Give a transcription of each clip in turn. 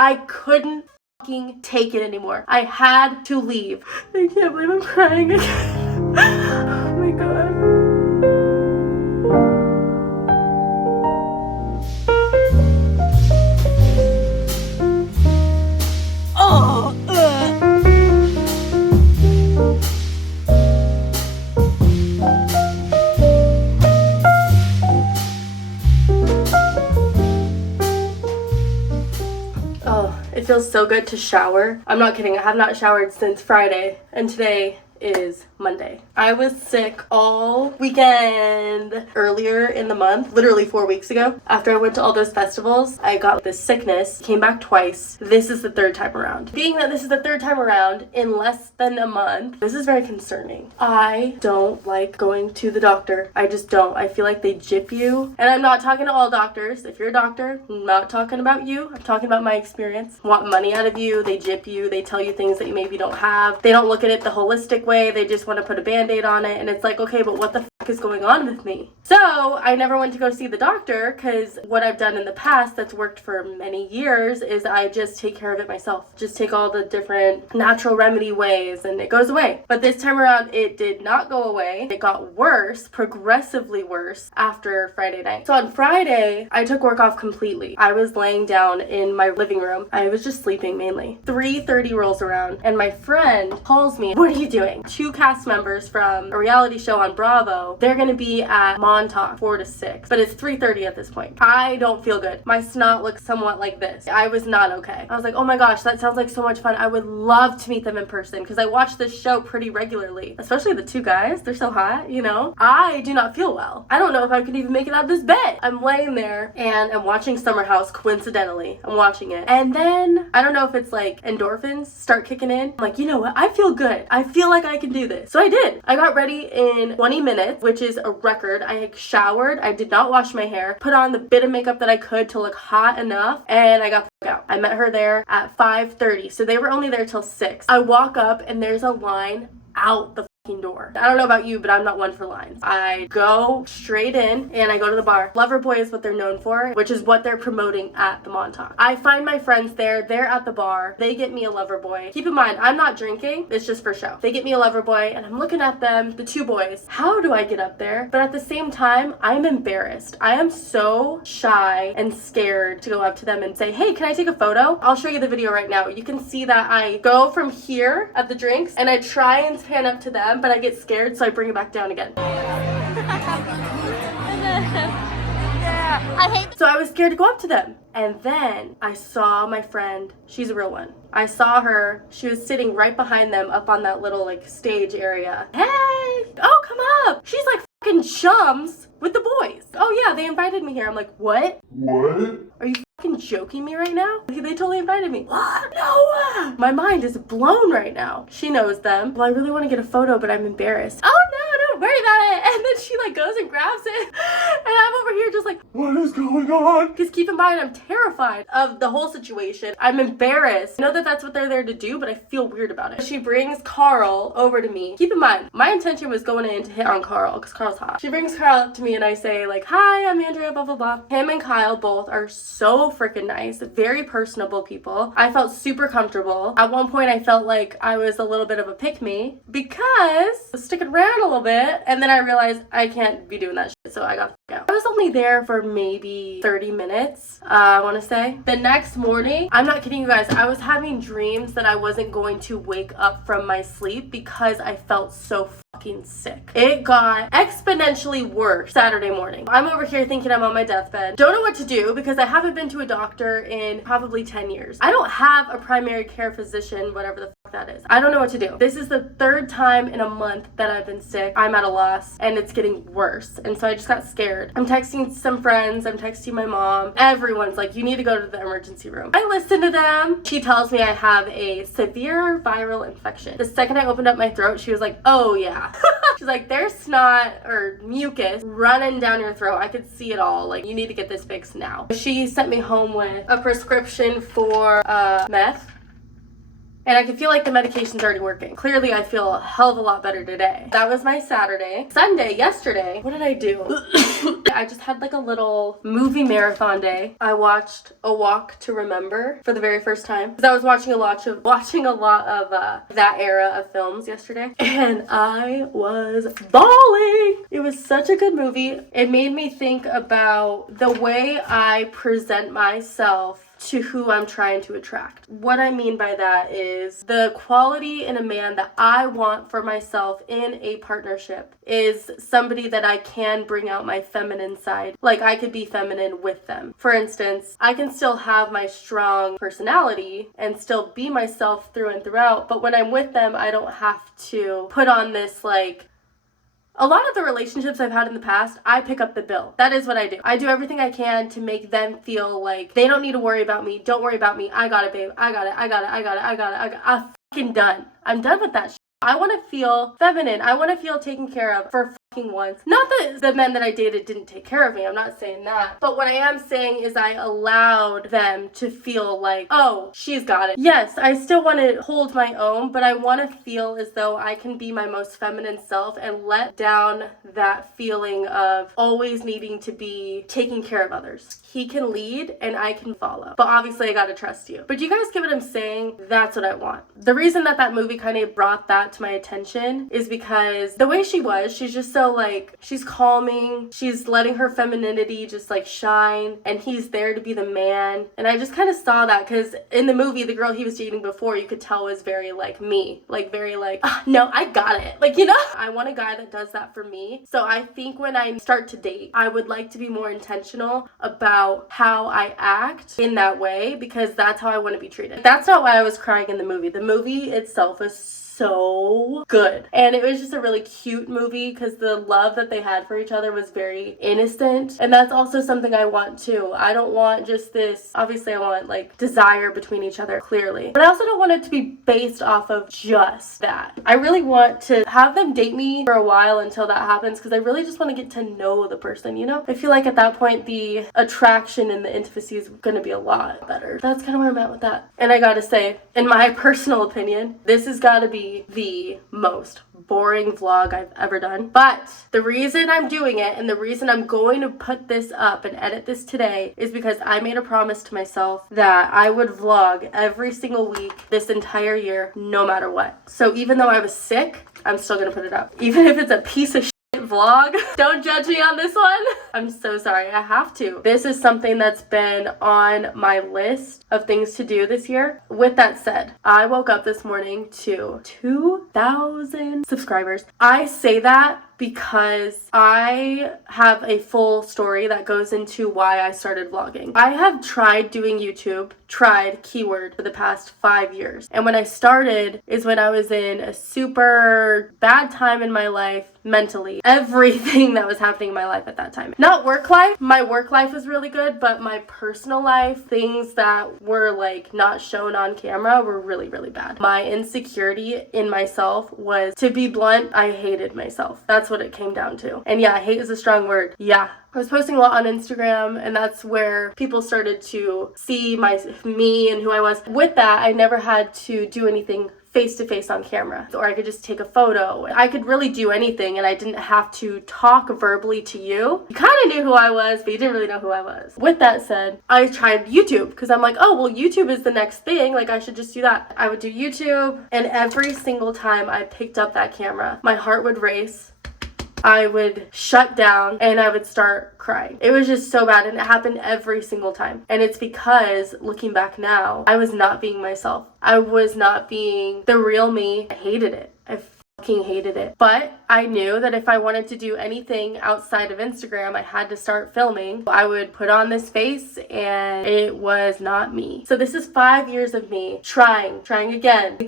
I couldn't fucking take it anymore. I had to leave. I can't believe I'm crying again. Oh my god. It feels so good to shower. I'm not kidding, I have not showered since Friday, and today is Monday. I was sick all weekend earlier in the month, literally 4 weeks ago. After I went to all those festivals, I got this sickness, came back twice. This is the third time around. Being that this is the third time around in less than a month, this is very concerning. I don't like going to the doctor. I just don't. I feel like they gyp you. And I'm not talking to all doctors. If you're a doctor, I'm not talking about you. I'm talking about my experience. Want money out of you. They gyp you. They tell you things that you maybe don't have. They don't look at it the holistic way. They just want to put a band-aid on it, and it's like, okay, but what the fuck is going on with me? So I never went to go see the doctor, because what I've done in the past that's worked for many years is I just take care of it myself. Just take all the different natural remedy ways and it goes away. But this time around it did not go away. It got worse, progressively worse after Friday night. So on Friday I took work off completely. I was laying down in my living room. I was just sleeping mainly. 3:30 rolls around and my friend calls me. What are you doing? Two cast members from a reality show on Bravo. They're gonna be at Montauk 4 to 6, but it's 3:30 at this point. I don't feel good. My snot looks somewhat like this. I was not okay. I was like, oh my gosh, that sounds like so much fun. I would love to meet them in person because I watch this show pretty regularly, especially the two guys. They're so hot, you know? I do not feel well. I don't know if I could even make it out of this bed. I'm laying there and I'm watching Summer House, coincidentally. I'm watching it. And then, I don't know if it's like endorphins start kicking in. I'm like, you know what? I feel good. I feel like I can do this. So I did. I got ready in 20 minutes, which is a record. I showered. I did not wash my hair. Put on the bit of makeup that I could to look hot enough. And I got the fuck out. I met her there at 5:30. So they were only there till 6. I walk up and there's a line out the door. I don't know about you, but I'm not one for lines. I go straight in and I go to the bar. Loverboy is what they're known for, which is what they're promoting at the Montauk. I find my friends there. They're at the bar. They get me a Loverboy. Keep in mind, I'm not drinking. It's just for show. They get me a Loverboy and I'm looking at them, the two boys. How do I get up there? But at the same time, I'm embarrassed. I am so shy and scared to go up to them and say, hey, can I take a photo? I'll show you the video right now. You can see that I go from here at the drinks and I try and pan up to them, but I get scared, so I bring it back down again. So I was scared to go up to them. And then I saw my friend. She's a real one. I saw her. She was sitting right behind them up on that little like stage area. Hey! Oh, come up! She's like fucking chums with the boys. Oh yeah, they invited me here. I'm like, what? What? Are you fucking joking me right now? They totally invited me. What? No! My mind is blown right now. She knows them. Well, I really want to get a photo, but I'm embarrassed. Oh no, don't worry about it. And then she like goes and grabs it. And I'm over here just like, what is going on? Because keep in mind, I'm terrified of the whole situation. I'm embarrassed. I know that that's what they're there to do, but I feel weird about it. She brings Carl over to me. Keep in mind, my intention was going in to hit on Carl because Carl's hot. She brings Carl up to me and I say like, hi, I'm Andrea, blah, blah, blah. Him and Kyle both are so freaking nice, very personable people. I felt super comfortable. At one point, I felt like I was a little bit of a pick-me because I was sticking around a little bit, and then I realized I can't be doing that shit, so I got the fuck out. I was only there for maybe 30 minutes, I want to say. The next morning, I'm not kidding you guys, I was having dreams that I wasn't going to wake up from my sleep because I felt so fucking sick. It got exponentially worse Saturday morning. I'm over here thinking I'm on my deathbed. Don't know what to do because I haven't been to a doctor in probably 10 years. I don't have a primary care physician, whatever the fuck that is. I don't know what to do. This is the third time in a month that I've been sick. I'm at a loss and it's getting worse. And so I just got scared. I'm texting some friends. I'm texting my mom. Everyone's like, you need to go to the emergency room. I listen to them. She tells me I have a severe viral infection. The second I opened up my throat, she was like, oh yeah. She's like, there's snot or mucus running down your throat. I could see it all. Like, you need to get this fixed now. She sent me home with a prescription for meth And I can feel like the medication's already working. Clearly, I feel a hell of a lot better today. That was my Saturday. Sunday, yesterday, what did I do? I just had like a little movie marathon day. I watched A Walk to Remember for the very first time. Because I was watching a lot of that era of films yesterday. And I was bawling. It was such a good movie. It made me think about the way I present myself to who I'm trying to attract. What I mean by that is the quality in a man that I want for myself in a partnership is somebody that I can bring out my feminine side. Like I could be feminine with them. For instance, I can still have my strong personality and still be myself through and throughout, but when I'm with them, I don't have to put on this like a lot of the relationships I've had in the past, I pick up the bill. That is what I do. I do everything I can to make them feel like they don't need to worry about me. Don't worry about me. I got it, babe. I got it. I'm fucking done. I'm done with that shit. I want to feel feminine. I want to feel taken care of for fucking once. Not that the men that I dated didn't take care of me. I'm not saying that. But what I am saying is I allowed them to feel like, oh, she's got it. Yes, I still want to hold my own, but I want to feel as though I can be my most feminine self and let down that feeling of always needing to be taking care of others. He can lead and I can follow. But obviously I gotta trust you. But do you guys get what I'm saying? That's what I want. The reason that movie kind of brought that to my attention is because the way she was, she's just so like, she's calming, she's letting her femininity just like shine, and he's there to be the man. And I just kind of saw that because in the movie, the girl he was dating before, you could tell was very like me, like very like, no, I got it. Like, you know, I want a guy that does that for me. So I think when I start to date, I would like to be more intentional about how I act in that way, because that's how I want to be treated. That's not why I was crying in the movie. The movie itself is so good, and it was just a really cute movie because the love that they had for each other was very innocent, and that's also something I want too. I don't want just this, obviously I want like desire between each other, clearly, but I also don't want it to be based off of just that. I really want to have them date me for a while until that happens, because I really just want to get to know the person, you know? I feel like at that point the attraction and the intimacy is going to be a lot better. That's kind of where I'm at with that. And I gotta say, in my personal opinion, this has got to be the most boring vlog I've ever done. But the reason I'm doing it and the reason I'm going to put this up and edit this today is because I made a promise to myself that I would vlog every single week this entire year, no matter what. So even though I was sick, I'm still gonna put it up. Even if it's a piece of vlog, don't judge me on this one. I'm so sorry, I have to. This is something that's been on my list of things to do this year. With that said, I woke up this morning to 2,000 subscribers. I say that because I have a full story that goes into why I started vlogging. I have tried doing YouTube, tried keyword for the past 5 years. And when I started is when I was in a super bad time in my life mentally. Everything that was happening in my life at that time. Not work life. My work life was really good, but my personal life, things that were like not shown on camera were really, really bad. My insecurity in myself was, to be blunt, I hated myself. That's what it came down to. And yeah, hate is a strong word. Yeah. I was posting a lot on Instagram, and that's where people started to see me and who I was. With that, I never had to do anything face-to-face on camera, or I could just take a photo. I could really do anything, and I didn't have to talk verbally to you. You kind of knew who I was, but you didn't really know who I was. With that said, I tried YouTube because I'm like, oh, well, YouTube is the next thing. Like, I should just do that. I would do YouTube, and every single time I picked up that camera, my heart would race. I would shut down and I would start crying. It was just so bad, and it happened every single time. And it's because, looking back now, I was not being myself. I was not being the real me. I hated it. I fucking hated it. But I knew that if I wanted to do anything outside of Instagram, I had to start filming. I would put on this face, and it was not me. So this is 5 years of me trying again.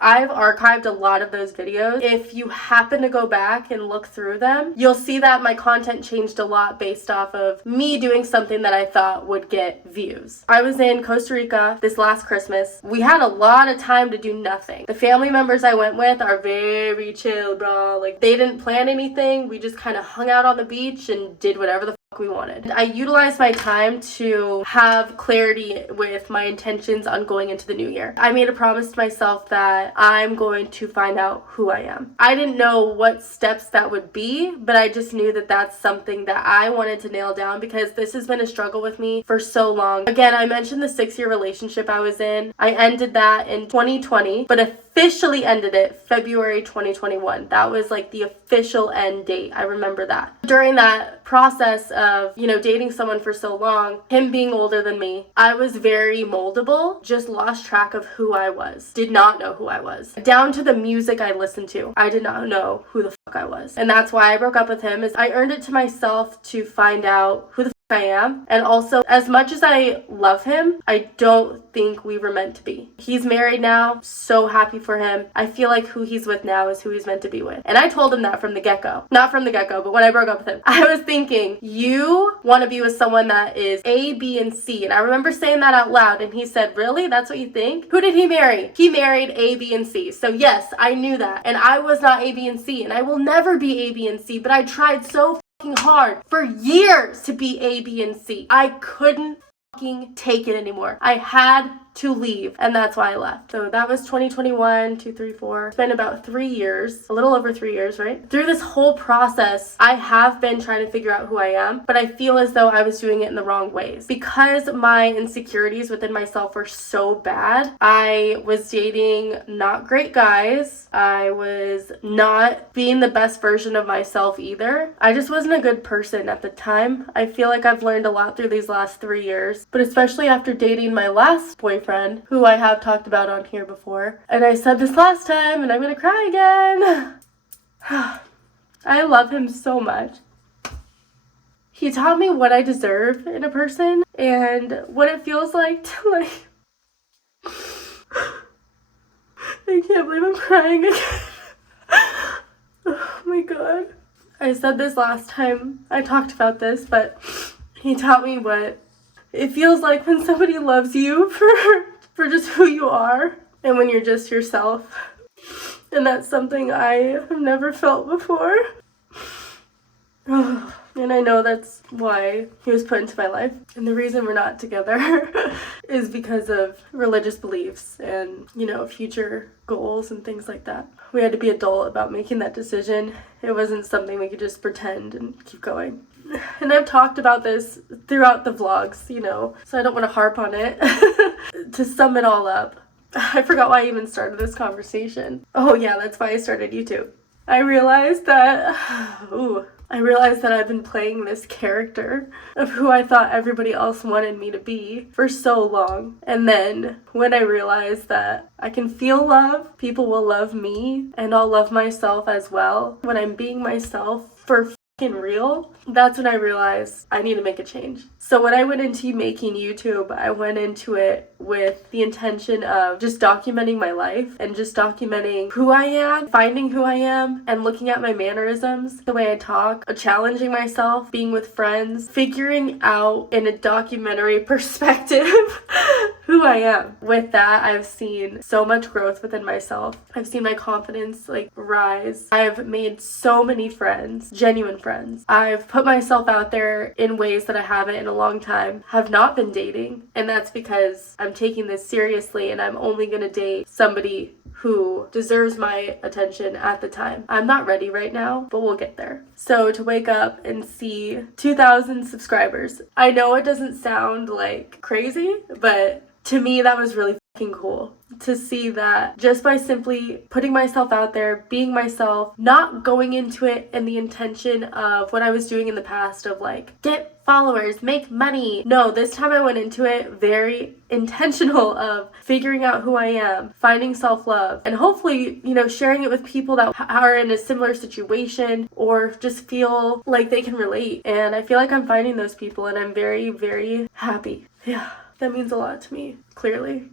I've archived a lot of those videos. If you happen to go back and look through them, you'll see that my content changed a lot based off of me doing something that I thought would get views. I was in Costa Rica this last Christmas. We had a lot of time to do nothing. The family members I went with are very chill, bro. Like, they didn't plan anything. We just kind of hung out on the beach and did whatever the fuck we wanted. I utilized my time to have clarity with my intentions on going into the new year. I made a promise to myself that I'm going to find out who I am. I didn't know what steps that would be, but I just knew that that's something that I wanted to nail down because this has been a struggle with me for so long. Again, I mentioned the 6-year relationship I was in. I ended that in 2020, but officially ended it February 2021. That was like the official end date. I remember that. During that process of, dating someone for so long, him being older than me, I was very moldable, just lost track of who I was. Did not know who I was. Down to the music I listened to, I did not know who the fuck I was. And that's why I broke up with him, is I earned it to myself to find out who the I am. And also, as much as I love him, I don't think we were meant to be. He's married now. So happy for him. I feel like who he's with now is who he's meant to be with. And I told him that from the get-go. Not from the get-go, but when I broke up with him. I was thinking, you want to be with someone that is A, B, and C. And I remember saying that out loud. And he said, really? That's what you think? Who did he marry? He married A, B, and C. So yes, I knew that. And I was not A, B, and C. And I will never be A, B, and C. But I tried so hard for years to be A, B, and C. I couldn't take it anymore. I had to leave, and that's why I left. So that was 2021, 2, 3, 4. It's been about 3 years, a little over 3 years, right? Through this whole process, I have been trying to figure out who I am, but I feel as though I was doing it in the wrong ways. Because my insecurities within myself were so bad, I was dating not great guys. I was not being the best version of myself either. I just wasn't a good person at the time. I feel like I've learned a lot through these last 3 years, but especially after dating my last boyfriend, who I have talked about on here before. And I said this last time, and I'm gonna cry again. I love him so much. He taught me what I deserve in a person and what it feels like to I can't believe I'm crying again. Oh my god. I said this last time I talked about this, but he taught me what it feels like when somebody loves you for just who you are and when you're just yourself. And that's something I have never felt before. And I know that's why he was put into my life. And the reason we're not together is because of religious beliefs and, future goals and things like that. We had to be adult about making that decision. It wasn't something we could just pretend and keep going. And I've talked about this throughout the vlogs, so I don't want to harp on it. To sum it all up, I forgot why I even started this conversation. Oh yeah, that's why I started YouTube. I realized that I've been playing this character of who I thought everybody else wanted me to be for so long. And then when I realized that I can feel love, people will love me, and I'll love myself as well. When I'm being myself for real, that's when I realized I need to make a change. So when I went into making YouTube, I went into it with the intention of just documenting my life and just documenting who I am, finding who I am, and looking at my mannerisms, the way I talk, challenging myself, being with friends, figuring out in a documentary perspective who I am. With that, I've seen so much growth within myself. I've seen my confidence rise. I've made so many friends, genuine friends. I've put myself out there in ways that I haven't in a long time, have not been dating, and that's because I'm taking this seriously and I'm only gonna date somebody who deserves my attention at the time. I'm not ready right now, but we'll get there. So to wake up and see 2,000 subscribers, I know it doesn't sound like crazy, but to me that was really fucking cool. To see that just by simply putting myself out there, being myself, not going into it in the intention of what I was doing in the past of get followers, make money. No, this time I went into it very intentional of figuring out who I am, finding self-love, and hopefully, sharing it with people that are in a similar situation or just feel like they can relate. And I feel like I'm finding those people and I'm very, very happy. Yeah. That means a lot to me, clearly.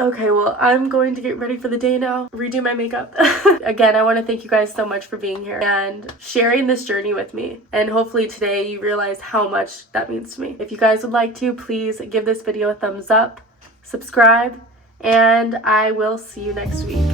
Okay, well, I'm going to get ready for the day now, redo my makeup. Again, I want to thank you guys so much for being here and sharing this journey with me. And hopefully today you realize how much that means to me. If you guys would like to, please give this video a thumbs up, subscribe, and I will see you next week.